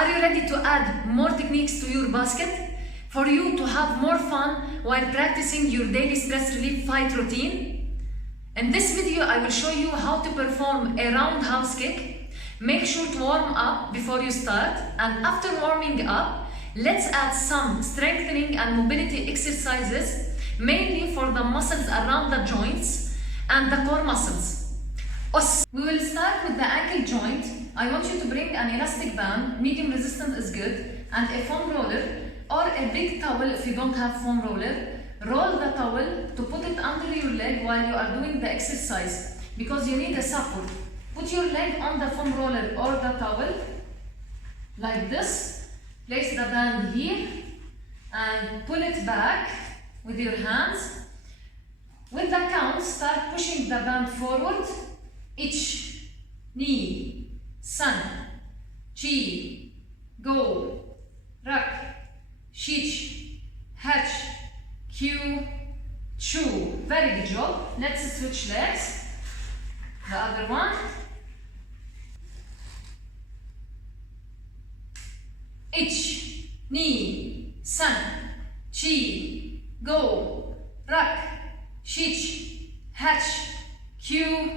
Are you ready to add more techniques to your basket? For you to have more fun while practicing your daily stress relief fight routine? In this video, I will show you how to perform a roundhouse kick. Make sure to warm up before you start, and after warming up, let's add some strengthening and mobility exercises, mainly for the muscles around the joints and the core muscles. We will start with the ankle joint. I want you to bring an elastic band, medium resistance is good, and a foam roller or a big towel if you don't have foam roller. Roll the towel to put it under your leg while you are doing the exercise because you need a support. Put your leg on the foam roller or the towel like this. Place the band here and pull it back with your hands. With the count, start pushing the band forward. Ich, knee, san, chi, go, rak, shich, hatch, Q, chu. Very good job. Let's switch legs. The other one. Ich, knee, san, chi, go, rak, shich, hatch, Q,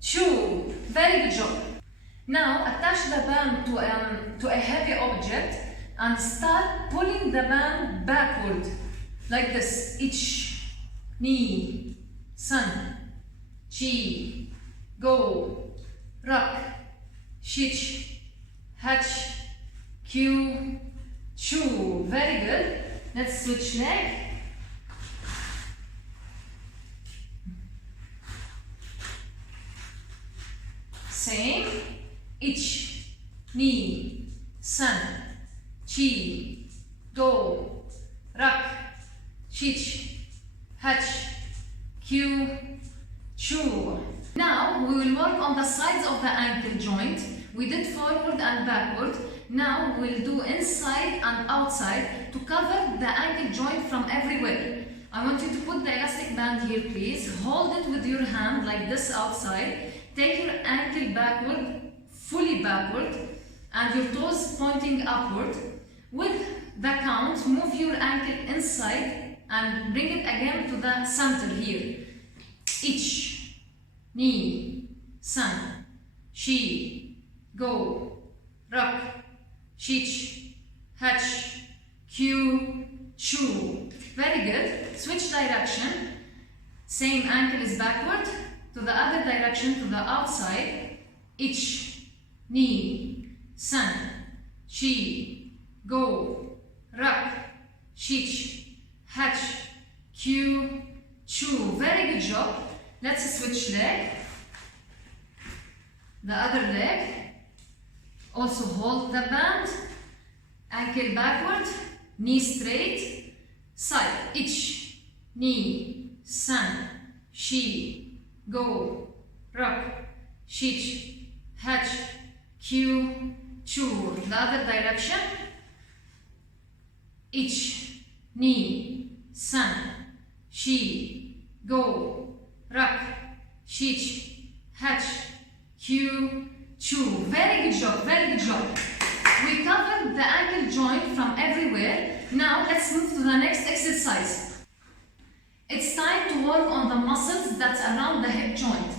chu. Very good job. Now attach the band to a heavy object and start pulling the band backward like this. Ich, knee, san, chi, go, rak, shich, hatch, Q, chu. Very good. Let's switch leg. Same. Ich, knee, san, chi, go, rak, shich, hatch, Q, chu. Now we will work on the sides of the ankle joint. We did forward and backward. Now we'll do inside and outside to cover the ankle joint from everywhere. I want you to put the elastic band here, please. Hold it with your hand like this outside. Take your ankle backward, fully backward, and your toes pointing upward. With the count, move your ankle inside and bring it again to the center here. Ich, knee, san, chi, go, rak, shich, hatch, Q, chu. Very good. Switch direction. Same ankle is backward to the other direction, to the outside. Ich, knee, san, chi, go, rak, shich, hatch, Q, chu. Very good job. Let's switch leg. The other leg. Also hold the band. Ankle backward, knee straight, side. Ich, knee, san, chi, go, rak, shich, hatch, Q, chu. The other direction. Ich, knee, san, chi, go, rak, shich, hatch, Q, chu. Very good job, very good job. We covered the ankle joint from everywhere. Now let's move to the next exercise. It's time to work on the muscles that's around the hip joint.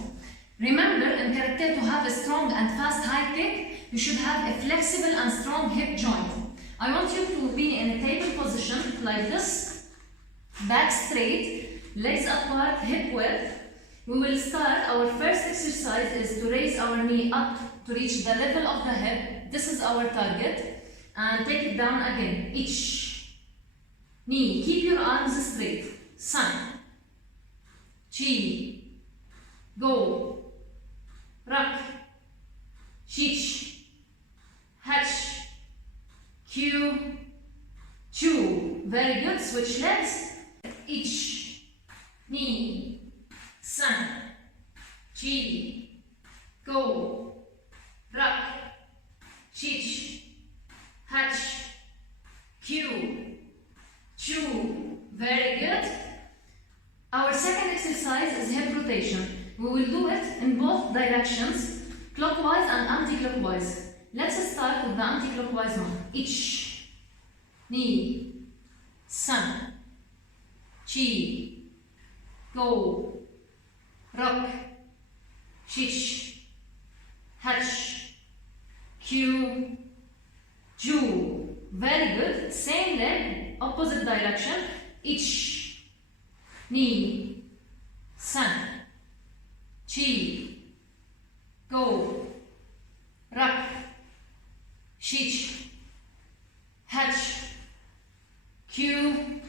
Remember, in karate, to have a strong and fast high kick, you should have a flexible and strong hip joint. I want you to be in a table position like this, back straight, legs apart, hip width. We will start. Our first exercise is to raise our knee up to reach the level of the hip. This is our target. And take it down again. Ich, knee. Keep your arms straight. San, chi, go, rak, shich, hatch, Q, chu. Very good. Switch legs. Ich, knee, san, chi, go, rak, shich, hatch, Q, chu. Very good. Our second exercise is hip rotation. We will do it in both directions, clockwise and anti-clockwise. Let's start with the anti-clockwise one. Ich, ni, san, chi, go, rock, shish, hatch, Q, ju. Very good. Same leg, opposite direction. Ich, ni, san, chi, go, rock, shish, hatch, Q,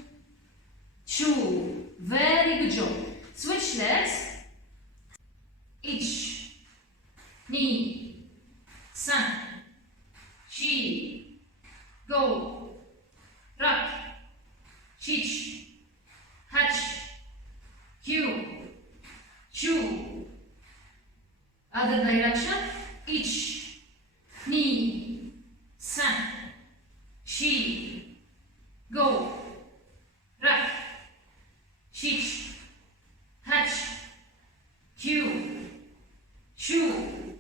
chu. Very good job. Switch legs. Ich, ni, san, chi, go, rock, shish, hatch, Q, chu. Other direction. Ich, ni, san, chi, go, rock, shish, hatch, Q, chu.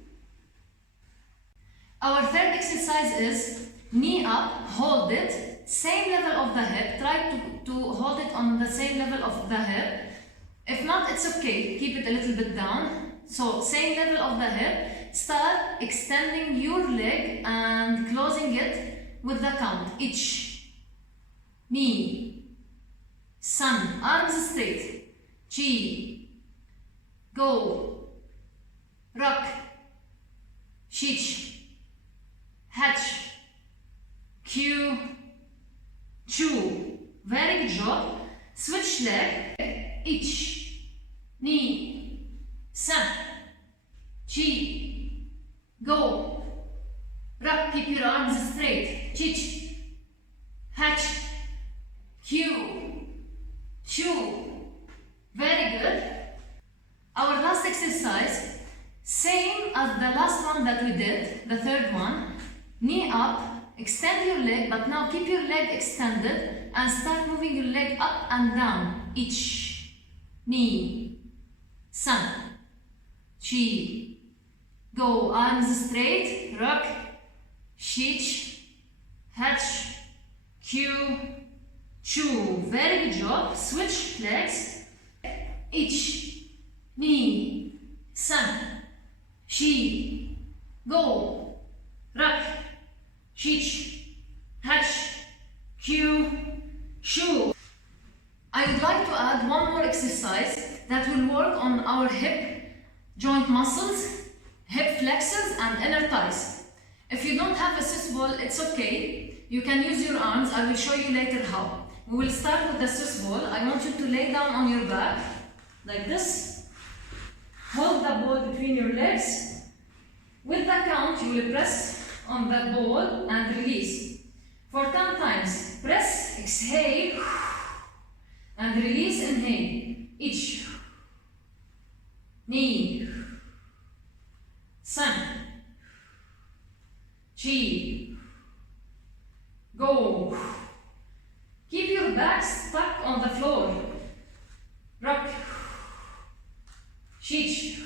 Our third exercise is knee up, hold it, same level of the hip, try to hold it on the same level of the hip. If not, it's okay, keep it a little bit down. So same level of the hip, start extending your leg and closing it with the count. Ich, ni, san, arms straight, chi, go, rock, shish, hatch, Q, chu. Very good job. Switch leg. Ich, ni, san, chi, go, rock. Keep your arms straight. Chich, hatch, Q, chu. Very good. Our last exercise, same as the last one that we did, the third one. Knee up, extend your leg, but now keep your leg extended and start moving your leg up and down. Ich, ni, san, chi, go, arms straight, rock, shish, hatch, Q, chu. Very good job. Switch legs. Ich, ni, san, chi, go, rock, shish, hatch, Q, chu. I would like to add one more exercise that will work on our hip joint muscles, hip flexors and inner thighs. If you don't have a Swiss ball, it's okay. You can use your arms. I will show you later how. We will start with the Swiss ball. I want you to lay down on your back like this. Hold the ball between your legs. With the count, you will press on the ball and release. For 10 times, press, exhale, and release, inhale. Ich, ni, san, chi, go. Keep your back stuck on the floor. Rock, shish,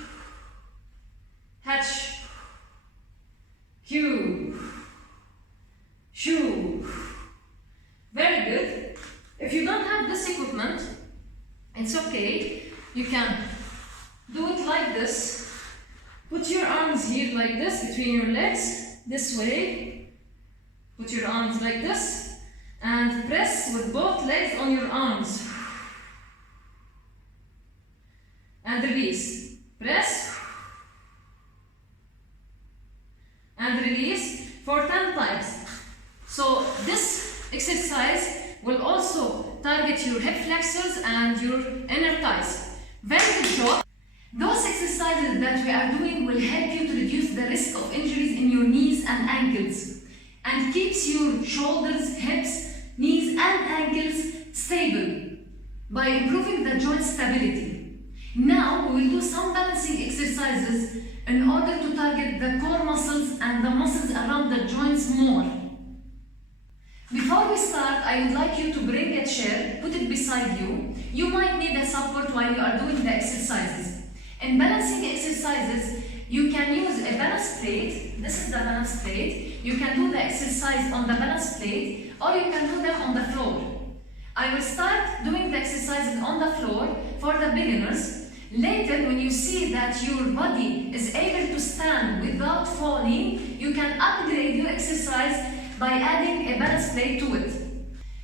hatch, Q, chu. Very good. If you don't have this equipment, it's okay. You can do it like this. Put your arms here like this between your legs, this way. Put your arms like this and press with both legs on your arms. And release. Press and release for 10 times. So this exercise will also target your hip flexors and your inner thighs. Very good job. Those exercises that we are doing will help you to reduce the risk of injuries in your knees and ankles and keeps your shoulders, hips, knees and ankles stable by improving the joint stability. Now we will do some balancing exercises in order to target the core muscles and the muscles around the joints more. Before we start, I would like you to bring a chair, put it beside you. You might need a support while you are doing the exercises. In balancing exercises, you can use a balance plate. This is the balance plate. You can do the exercise on the balance plate, or you can do them on the floor. I will start doing the exercises on the floor for the beginners. Later, when you see that your body is able to stand without falling, you can upgrade your exercise by adding a balance plate to it.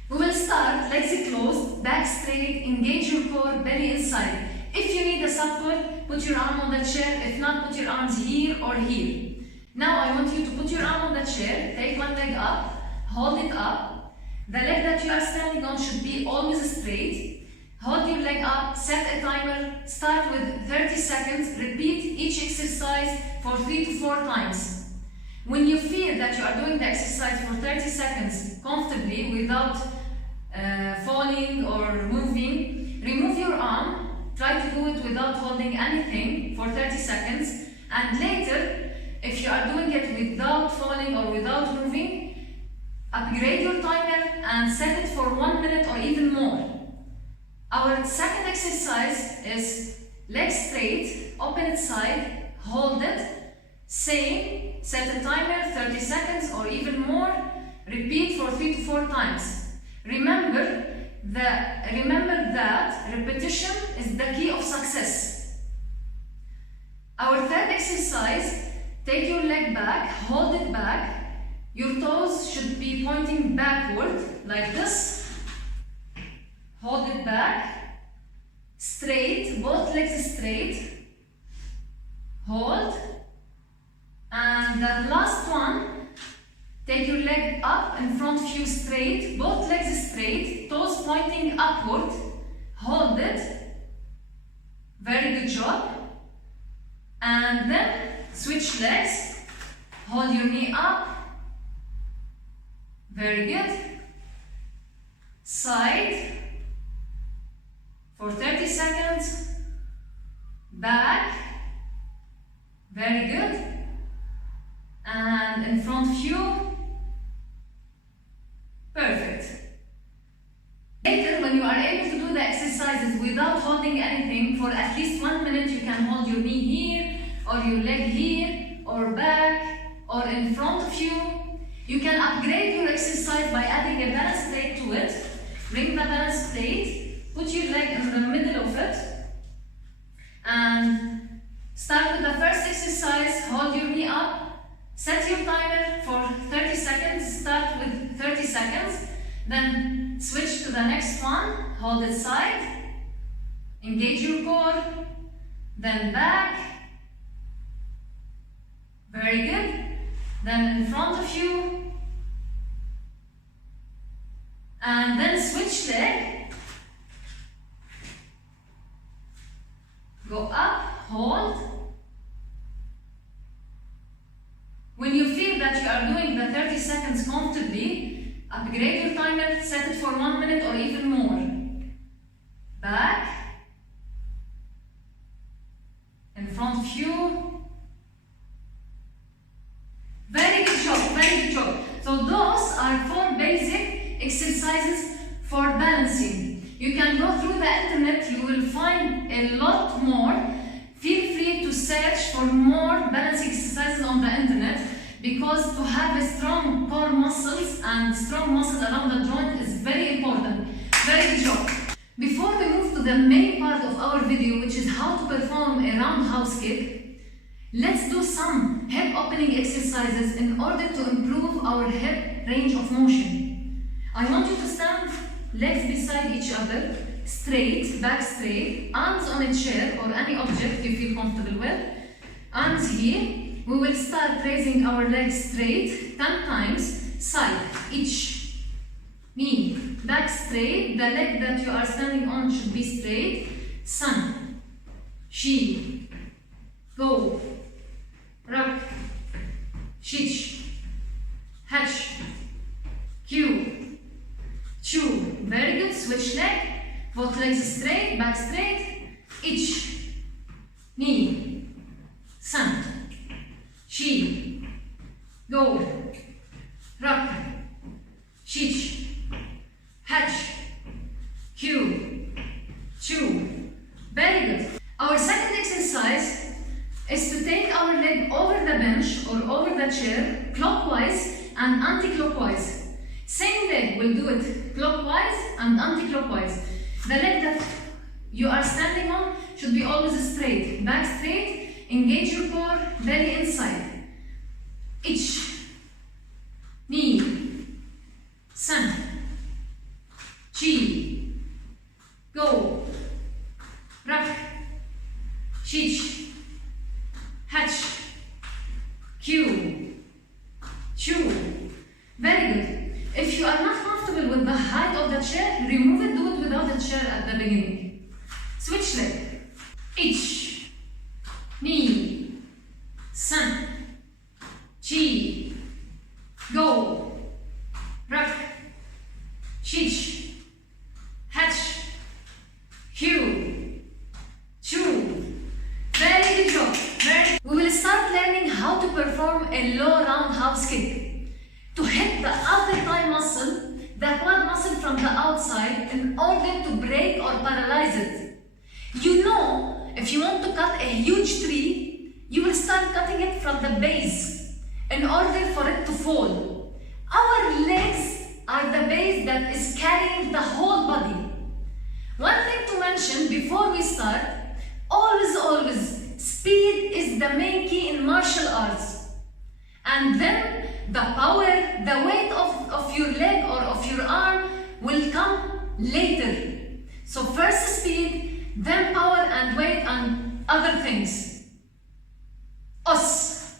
We will start legs closed, back straight, engage your core, belly inside. If you need a support, put your arm on the chair. If not, put your arms here or here. Now I want you to put your arm on the chair, take one leg up, hold it up. The leg that you are standing on should be always straight. Hold your leg up, set a timer, start with 30 seconds, repeat each exercise for 3 to 4 times. When you feel that you are doing the exercise for 30 seconds comfortably without falling or moving, remove your arm, try to do it without holding anything for 30 seconds, and later, if you are doing it without falling or without moving, upgrade your timer and set it for 1 minute or even more. Our second exercise is leg straight, open its side, hold it, same, set a timer, 30 seconds or even more, repeat for 3 to 4 times. Remember that repetition is the key of success. Our third exercise, take your leg back, hold it back. Your toes should be pointing backward, like this. Hold it back. Straight, both legs straight. Hold. And the last one, take your leg up in front of you straight, both legs straight, toes pointing upward. Hold it. Very good job. And then switch legs. Hold your knee up. Very good. Side for 30 seconds. Back. Very good. And in front of you. Perfect. Later, when you are able to do the exercises without holding anything for at least 1 minute, you can hold your knee here, or your leg here, or back, or in front of you. You can upgrade your exercise by adding a balance plate to it. Bring the balance plate, put your leg in the middle of it, and start with the first exercise. Hold your knee up, set your timer for 30 seconds, start with 30 seconds, then switch to the next one, hold it side, engage your core, then back, very good. Then in front of you, and then switch leg, go up, hold. When you feel that you are doing the 30 seconds comfortably, upgrade your timer, set it for 1 minute or even more. Back, in front of you. Very good job, very good job. So those are 4 basic exercises for balancing. You can go through the internet, you will find a lot more. Feel free to search for more balancing exercises on the internet, because to have a strong core muscles and strong muscles around the joint is very important. Very good job. Before we move to the main part of our video, which is how to perform a roundhouse kick, let's do some hip opening exercises in order to improve our hip range of motion. I want you to stand legs beside each other, straight, back straight, arms on a chair or any object you feel comfortable with. Arms here. We will start raising our legs straight 10 times, side, each. Knee, back straight, the leg that you are standing on should be straight. Sun, shi, go, rock, shich, hatch, Q, chu. Very good. Switch leg, both legs straight, back straight, each. Knee, sun, shi, go, rock, shich, hatch, Q, chu. Very good. Our second exercise is to take our and anti-clockwise. Same leg, we'll do it clockwise and anti-clockwise. The leg that you are standing on should be always straight. Back straight, engage your core, belly inside. Ich, knee, san, chi, go, rak, shich, hatch, Q, chu. Very good. If you are not comfortable with the height of the chair, remove it, do it without the chair at the beginning. Switch leg. Ich, knee, san, chi, go, rak, shich, hatch, Q, chu. Very good job. We will start learning how to perform a low roundhouse kick. To hit the upper thigh muscle, the quad muscle from the outside in order to break or paralyze it. You know, if you want to cut a huge tree, you will start cutting it from the base in order for it to fall. Our legs are the base that is carrying the whole body. One thing to mention before we start, always, speed is the main key in martial arts. And then the power, the weight of your leg or of your arm will come later. So first speed, then power and weight and other things. Os.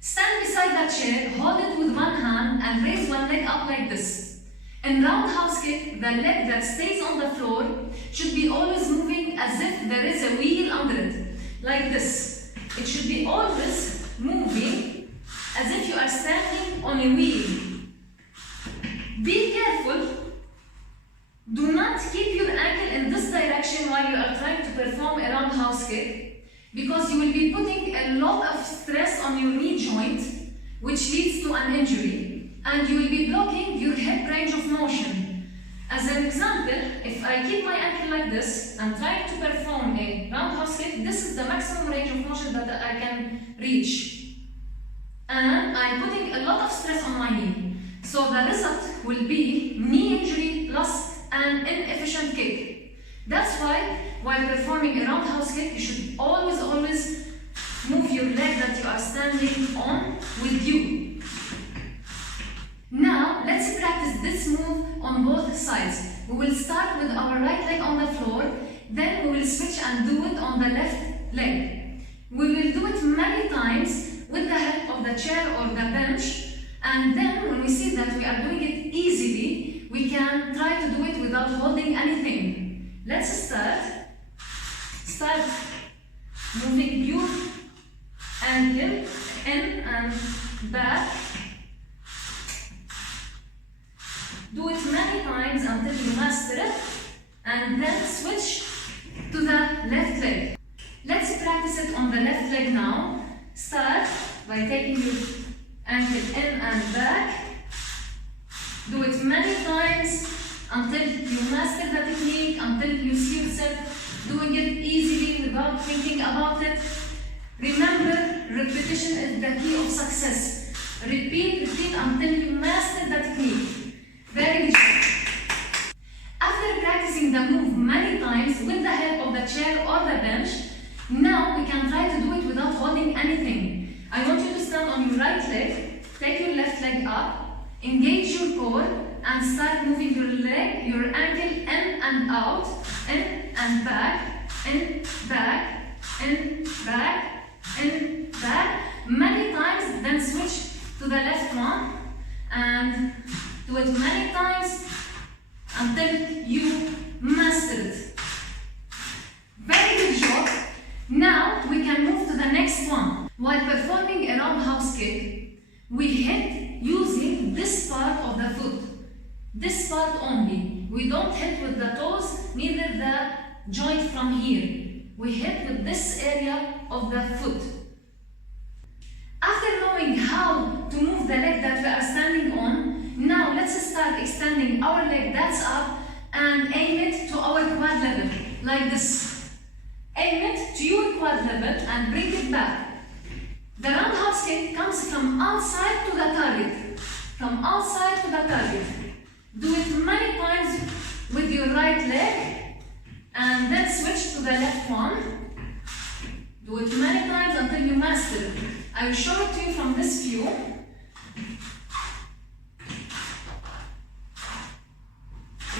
Stand beside that chair, hold it with one hand and raise one leg up like this. In roundhouse kick, the leg that stays on the floor should be always moving as if there is a wheel under it, like this. It should be always moving as if you are standing on a wheel. Be careful. Do not keep your ankle in this direction while you are trying to perform a roundhouse kick, because you will be putting a lot of stress on your knee joint, which leads to an injury, and you will be blocking your hip range of motion. As an example, if I keep my ankle like this and try to perform a roundhouse kick, this is the maximum range of motion that I can reach. And I'm putting a lot of stress on my knee. So the result will be knee injury plus an inefficient kick. That's why, while performing a roundhouse kick, you should always move your leg that you are standing on with you. Now, let's practice this move on both sides. We will start with our right leg on the floor, then we will switch and do it on the left leg. We will do it many times with the help of the chair or the bench, and then when we see that we are doing it easily, we can try to do it without holding anything. Let's start. Start moving your ankle in and back. Do it many times until you master it, and then switch to the left leg. Let's practice it on the left leg now. Start by taking your ankle in and back. Do it many times until you master the technique, until you see yourself doing it easily without thinking about it. Remember, repetition is the key of success. Repeat until you master the technique. Very good. After practicing the move many times with the help of the chair or the bench, now we can try to do it without holding anything. I want you to stand on your right leg, take your left leg up, engage your core, and start moving your leg, your ankle in and out, in and back, in, back, in, back, in, back, many times, then switch to the left one, and do it many times until you master it. Very good job. Now we can move to the next one. While performing a roundhouse kick, we hit using this part of the foot. This part only. We don't hit with the toes, neither the joint from here. We hit with this area of the foot. After knowing how to move the leg that we are standing on, now let's start extending our leg that's up and aim it to our quad level, like this. Aim it to your quad level and bring it back. The roundhouse kick comes from outside to the target. come outside to the target. Do it many times with your right leg and then switch to the left one. Do it many times until you master it. I will show it to you from this view.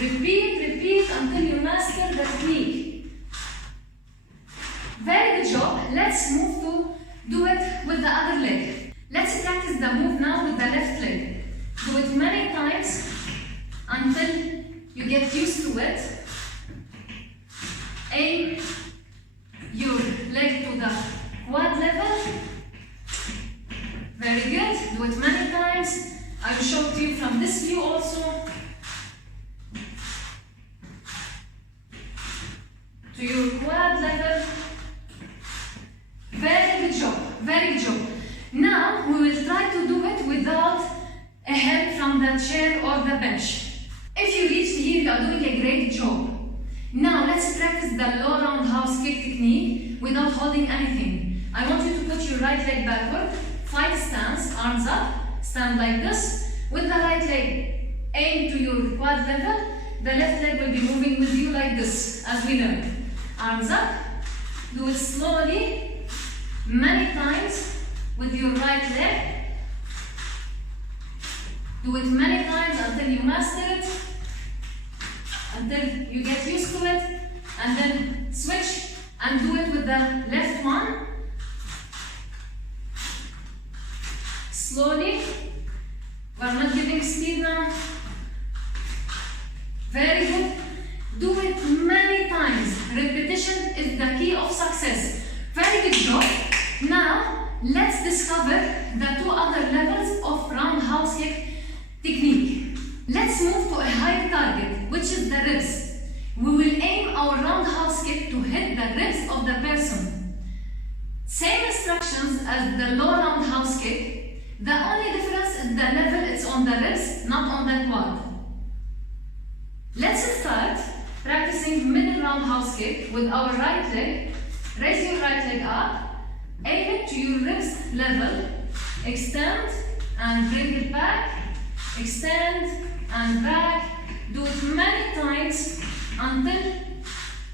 Repeat until you master the technique. Very good job. Let's move to do it with the other leg. Let's practice the move now with the left leg. Do it many times until you get used to it. Aim your leg to the quad level. Very good. Do it many times. I will show it to you from this view also. To your quad level. Very good job. Very good job. Now we will try to do it without a help from the chair or the bench. If you reach here, you are doing a great job. Now let's practice the low roundhouse kick technique without holding anything. I want you to put your right leg backward, fight stance, arms up, stand like this. With the right leg, aim to your quad level. The left leg will be moving with you like this, as we learned. Arms up. Do it slowly, many times with your right leg. Do it many times until you master it, until you get used to it, and then switch and do it with the left one. Slowly. We are not giving speed now. Very good. Do it many times. Repetition is the key of success. Very good job. Now, let's discover the two other levels of roundhouse kick technique. Let's move to a higher target, which is the ribs. We will aim our roundhouse kick to hit the ribs of the person. Same instructions as the low roundhouse kick. The only difference is the level it's on the ribs, not on the quad. Let's start practicing middle roundhouse kick with our right leg. Raise your right leg up, aim it to your ribs level, extend and bring it back, extend and back. Do it many times until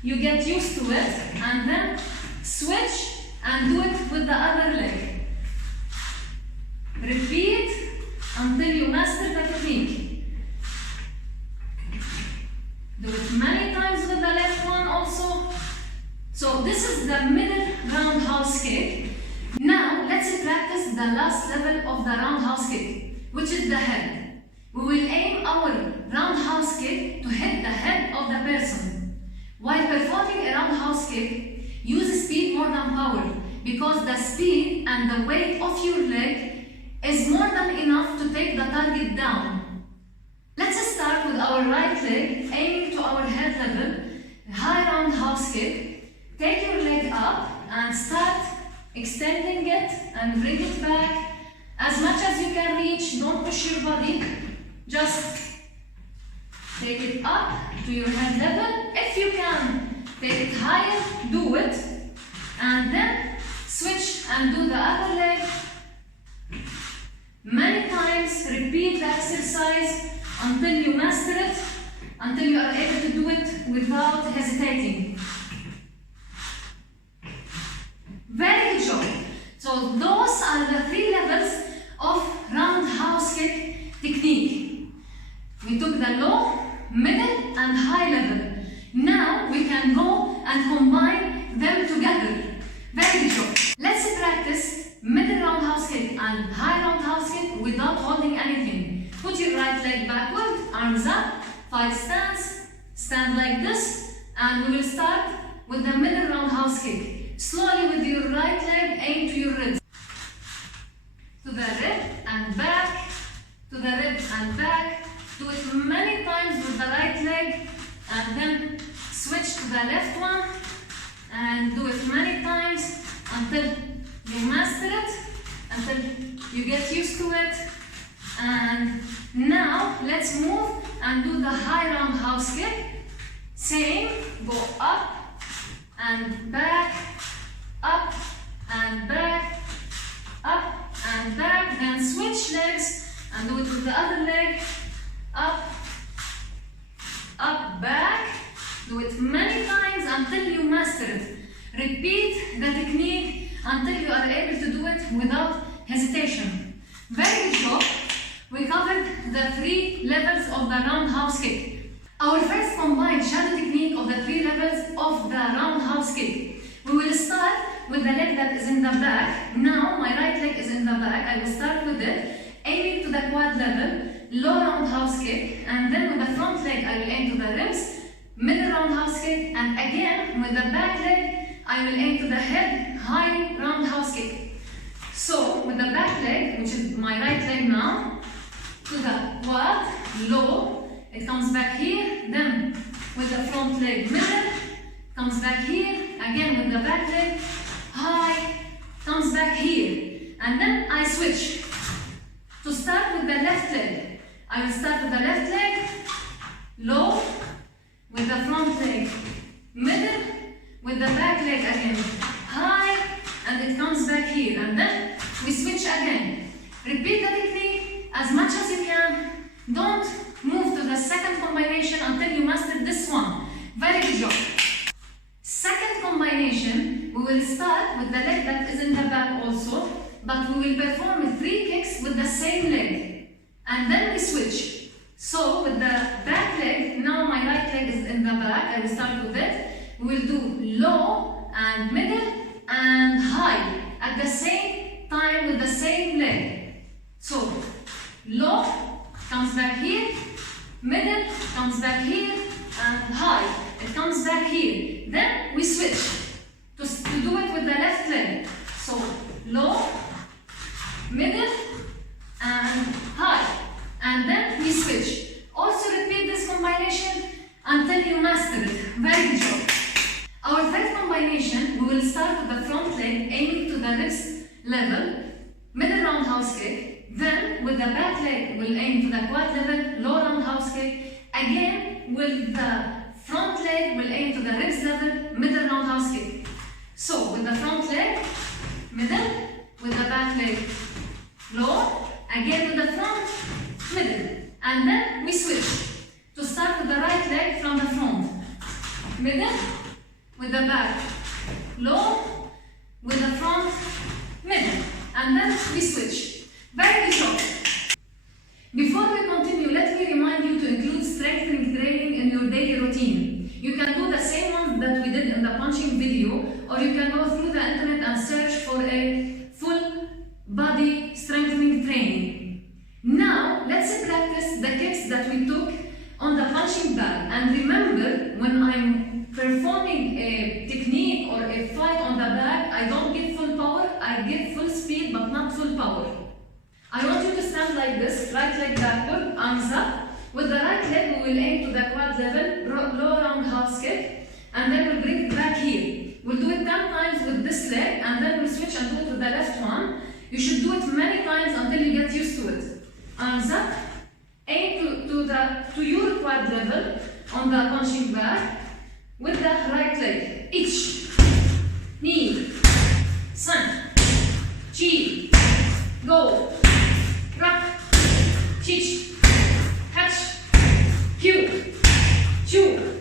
you get used to it, and then switch and do it with the other leg. Repeat until you master the technique. Do it many times with the left one also. So this is the middle roundhouse kick. Now let's practice the last level of the roundhouse kick, which is the head. We will aim our roundhouse kick to hit the head of the person. While performing a roundhouse kick, use speed more than power, because the speed and the weight of your leg is more than enough to take the target down. Let's start with our right leg, aiming to our head level, high roundhouse kick. Take your leg up and start extending it and bring it back as much as you can reach. Don't push your body, just take it up to your head level. If you can take it higher, do it, and then switch and do the other leg. Many times, repeat the exercise until you master it, until you are able to do it without hesitating. Very good job. So those are the three levels of roundhouse kick technique. We took the low, middle and high level. Now we can go and combine them together. Very good job. Let's practice middle roundhouse kick and high roundhouse kick without holding anything. Put your right leg backward, arms up, fight stance, stand like this, and we will start with the middle roundhouse kick. Slowly with your right leg, aim to your ribs. To the rib and back, to the rib and back. Do it many times with the right leg, and then switch to the left one, and do it many times until you master it, until you get used to it. And now let's move and do the high roundhouse kick. Same, go up and back, up and back, up and back, then switch legs and do it with the other leg, up, up, back. Do it many times until you master it. Repeat the technique until you are able to do it without hesitation. Very good job. We covered the 3 levels of the roundhouse kick. Our first combined shadow technique of the 3 levels of the roundhouse kick. We will start with the leg that is in the back. Now my right leg is in the back. I will start with it, aiming to the quad level, low roundhouse kick, and then with the front leg I will aim to the ribs, middle roundhouse kick, and again with the back leg I will aim to the head, high roundhouse kick. So with the back leg, which is my right leg now, to the quad, low, it comes back here, then with the front leg, middle, comes back here, again with the back leg, high, comes back here, and then I switch. To start with the left leg, I will start with the left leg, low, with the front leg, middle, with the back leg again, high, and it comes back here, and then we switch again. Repeat the technique as much as you can. Don't move to the second combination until you master this one. Very good job. Second combination, we will start with the leg that is in the back also, but we will perform 3 kicks with the same leg, and then we switch. So with the back leg, now my right leg is in the back, I will start with it. We will do low and middle and high at the same time with the same leg. So low comes back here, middle comes back here, and high, it comes back here. Then we switch to do it with the left leg. So low, middle, and high, and then we switch. Also repeat this combination until you master it. Very good job. Our third combination, we will start with the front leg aiming to the ribs level, middle roundhouse kick. Then with the back leg, we'll aim to the quad level, low roundhouse kick. Again with the front leg, we'll aim to the ribs level, middle roundhouse kick. So with the front leg, middle, with the back leg, low, again with the front, middle, and then we switch. To start with the right leg from the front, middle, with the back, low, with the front, middle, and then we switch. Very good job. Before we continue, let me remind you to include strengthening training in your daily routine. You can do the same one that we did in the punching video, or you can go through the internet and search for a full body strengthening training. Now, let's practice the kicks that we took on the punching bag. And remember, when I'm performing a technique or a fight on the bag, I don't give full power, I give full speed but not full power. I want you to stand like this, right leg backward, arms up. With the right leg, we will aim to the quad level, low roundhouse kick, and then we'll bring it back here. We'll do it 10 times with this leg, and then we'll switch and do it with the left one. You should do it many times until you get used to it. Arms up, aim to your quad level on the punching bag with the right leg. Ich, knee, sun, chi, go, rock, chich, catch, cue, chew.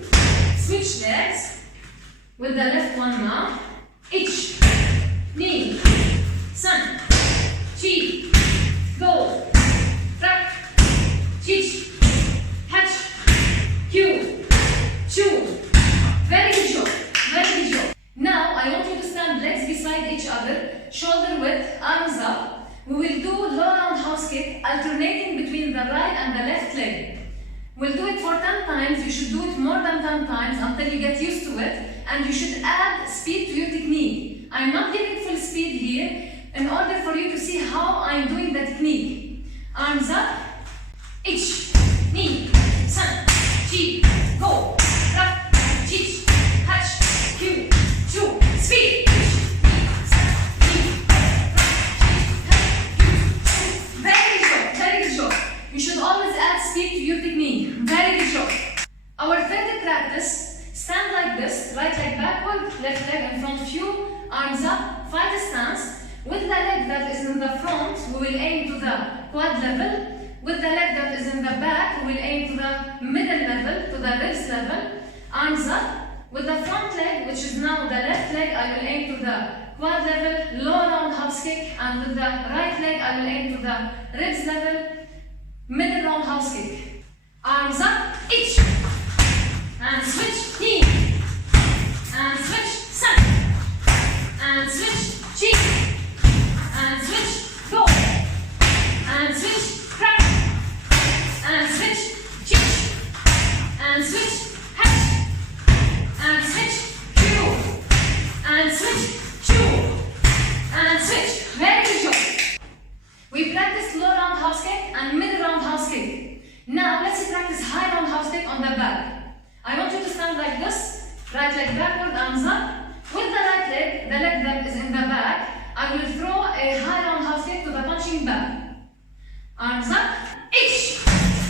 Switch legs with the left one now. Ich, knee, sun, chi, go, rock, chich, catch, cue, chew. Very good job. Very good job. Now I want you to stand legs beside each other, shoulder width, arms up. We will do low roundhouse kick, alternating between the right and the left leg. We'll do it for 10 times. You should do it more than 10 times until you get used to it, and you should add speed to your technique. I'm not giving full speed here in order for you to see how I'm doing the technique. Arms up, ich, knee, sun, chi, go, rock, chich, catch, cue, chew, speed. Very good job. You should always add speed to your technique. Very good job. Our third practice, stand like this, right leg backward, left leg in front of you, arms up, fight stance. With the leg that is in the front, we will aim to the quad level. With the leg the ribs level, arms up. With the front leg, which is now the left leg, I will aim to the quad level, low roundhouse kick, and with the right leg, I will aim to the ribs level, middle roundhouse kick. Arms up, each, and switch, knee, and switch, sun, and switch, cheek, and switch, go, and switch, crack, and switch, cheek, and switch, hatch, and switch, Q, and switch, Q, and switch. Very good job. We practiced low roundhouse kick and mid roundhouse kick. Now let's practice high roundhouse kick on the back. I want you to stand like this, right leg backward, arms up. With the right leg, the leg that is in the back, I will throw a high roundhouse kick to the punching bag. Arms up, each,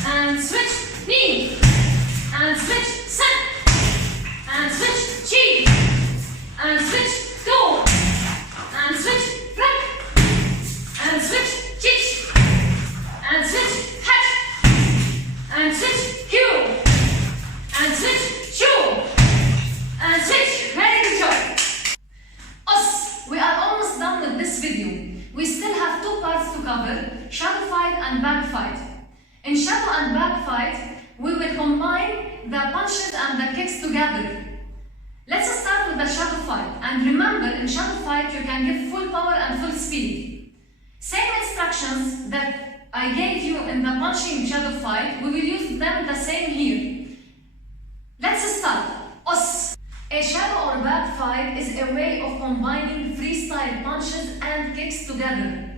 and switch, knee, and switch, set, and switch, cheek, and switch, go, and switch, front, and switch, cheek, and switch, hatch, and switch, Q, and switch, shoe, and switch. Very good job. Us, we are almost done with this video. We still have two parts to cover, shadow fight and back fight. In shadow and back fight, we will combine the punches and the kicks together. Let's start with the shadow fight. And remember, in shadow fight, you can give full power and full speed. Same instructions that I gave you in the punching shadow fight, we will use them the same here. Let's start. Us. A shadow or back fight is a way of combining freestyle punches and kicks together.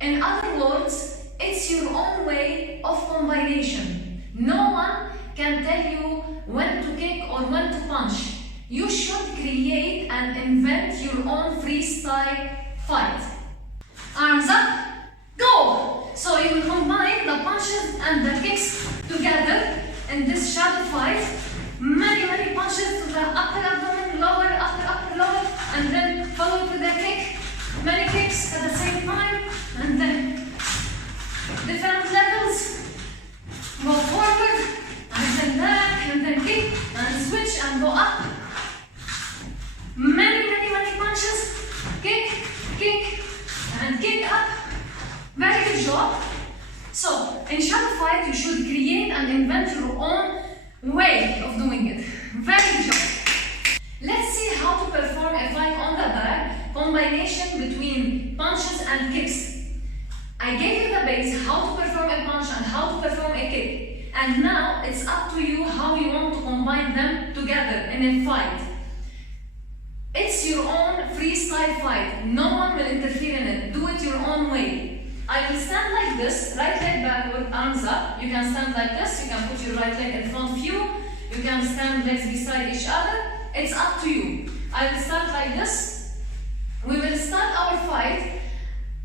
In other words, it's your own way of combination. No one can tell you when to kick or when to punch. You should create and invent your own freestyle fight. Arms up, go! So you will combine the punches and the kicks together in this shadow fight. Many punches to the upper abdomen, lower, upper, lower, and then follow with the kick. Many kicks at the same time, and then different levels. Go forward, and then back, and then kick, and switch, and go up. Many punches. Kick, and kick up. Very good job. So, in shadow fight, you should create and invent your own way of doing it. Very good job. Let's see how to perform a fight on the back, combination between punches and kicks. I gave you the base, how to perform a punch and how to perform a kick. And now it's up to you how you want to combine them together in a fight. It's your own freestyle fight. No one will interfere in it. Do it your own way. I will stand like this, right leg backward, arms up. You can stand like this. You can put your right leg in front of you. You can stand legs beside each other. It's up to you. I will start like this. We will start our fight.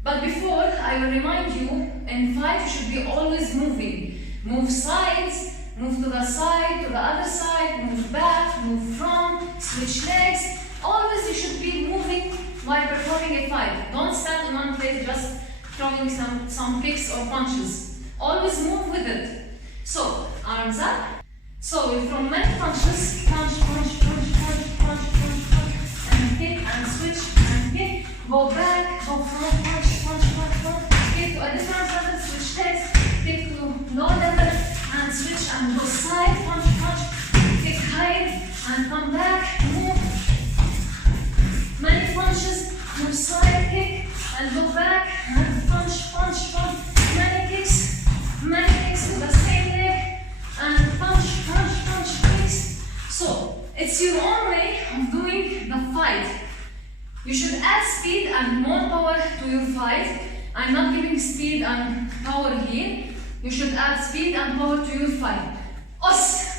But before, I will remind you, in fight you should be always moving. Move sides, move to the side, to the other side, move back, move front, switch legs. Always you should be moving while performing a fight. Don't stand in one place just throwing some kicks or punches. Always move with it. So, arms up. So, we throw many punches. Punch, and kick, and switch, and kick. Go back, go front, punch. Kick to a different level, switch legs. Kick to low level, and switch, and go side, punch. Kick high, and come back, move. Many punches, move side, kick, and go back, and punch. Many kicks to the same leg, and punch, kicks. So, it's your own way of doing the fight. You should add speed and more power to your fight. I'm not giving speed and power here. You should add speed and power to your fight. Us.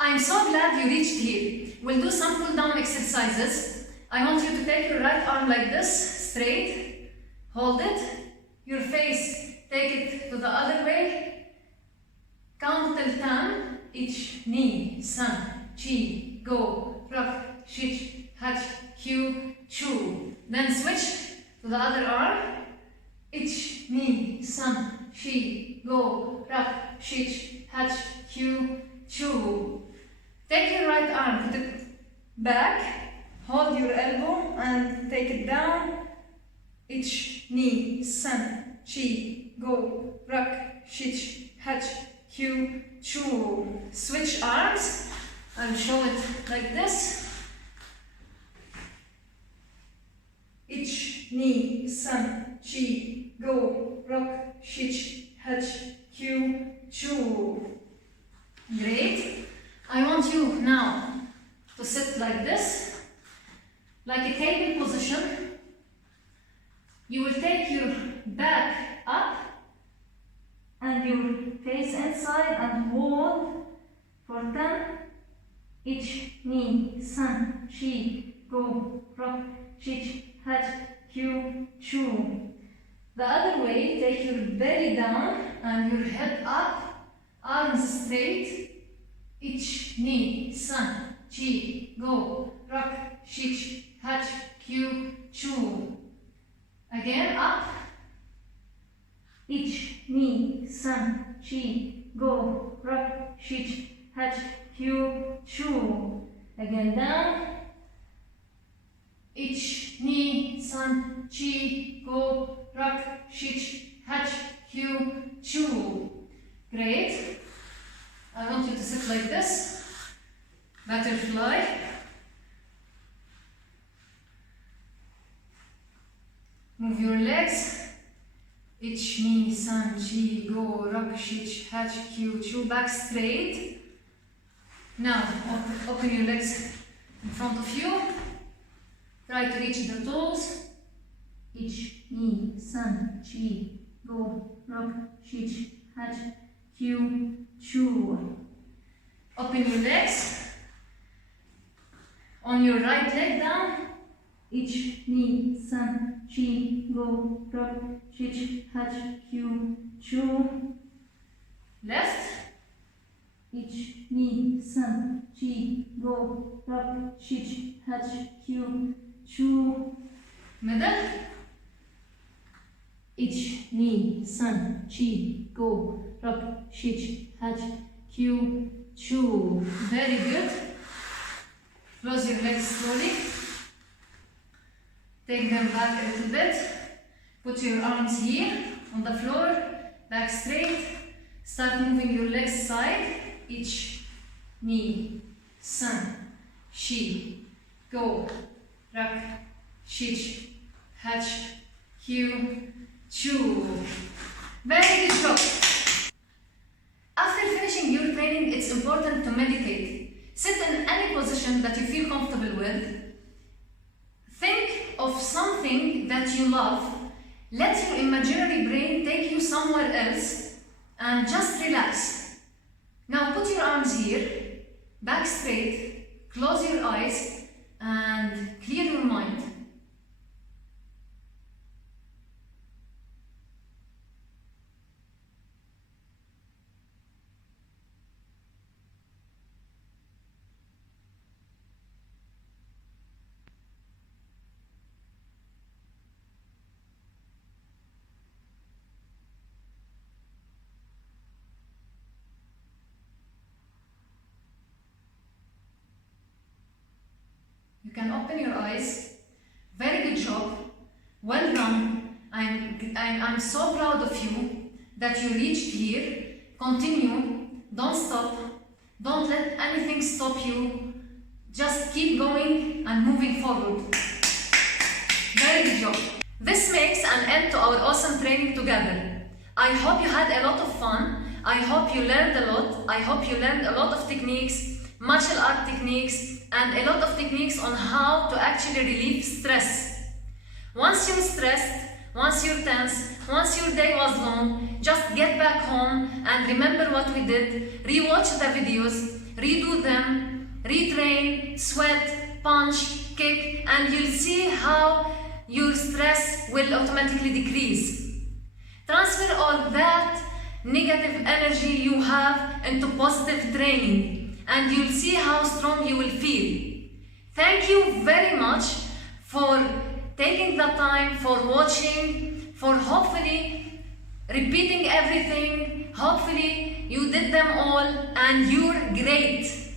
I'm so glad you reached here. We'll do some pull down exercises. I want you to take your right arm like this, straight. Hold it. Your face, take it to the other way. Count till 10. Each knee, san, chi, go, rock, shich, hatch, Q, chu. Then switch to the other arm. Each knee, san, she, go, rock, shich, hatch, Q, chu. Take your right arm, put it back, hold your elbow and take it down. Ich, ni, san, chi, go, rock, shich, hatch, Q, chu. Switch arms. I'll show it like this. Ich, ni, san, chi, go, rock, shich, hatch, Q, chu. Great. I want you now to sit like this, like a table position. You will take your back up and your face inside and hold for 10. Ich, ni, san, chi, go, rock, shich, hatch, Q, chu. The other way, take your belly down and your head up, arms straight. Ich, ni, san, chi, go, rock, shich, hatch, Q, chu. Again, up. Ich, ni, san, chi, go, rock, shich, hatch, Q, chu. Again, down. Ich, ni, san, chi, go, rock, shich, hatch, Q, chu. Great. I want you to sit like this. Butterfly. Move your legs. Ich, ni, san, chi, go, rock, shich, hatch, Q, chu. Back straight. Now, open your legs in front of you. Try to reach the toes. Ich, ni, san, chi, go, rock, shich, hatch, Q, chu. Open your legs. On your right leg down. Ich, ni, san, chi, go, rock, shich, hatch, Q, chu. Left. Ich, ni, san, chi, go, rock, shich, hatch, Q, chu. Middle. Ich, ni, san, chi, go, rock, shich, hatch, Q, chu. Very good. Close your legs slowly. Take them back a little bit. Put your arms here on the floor, back straight. Start moving your legs side. Ich, ni, san, chi, go, rock, shich, hatch, Q, chu. Very good job. After finishing your training, it's important to meditate. Sit in any position that you feel comfortable with. Think of something that you love. Let your imaginary brain take you somewhere else and just relax. Now put your arms here, back straight, close your eyes and clear your mind. You can open your eyes. Very good job. Well done. I'm so proud of you that you reached here. Continue. Don't stop. Don't let anything stop you. Just keep going and moving forward. Very good job. This makes an end to our awesome training together. I hope you had a lot of fun. I hope you learned a lot. I hope you learned a lot of techniques, martial art techniques, and a lot of techniques on how to actually relieve stress. Once you're stressed, once you're tense, once your day was long, just get back home and remember what we did, rewatch the videos, redo them, retrain, sweat, punch, kick, and you'll see how your stress will automatically decrease. Transfer all that negative energy you have into positive training, and you'll see how strong you will feel. Thank you very much for taking the time, for watching, for hopefully repeating everything. Hopefully you did them all and you're great.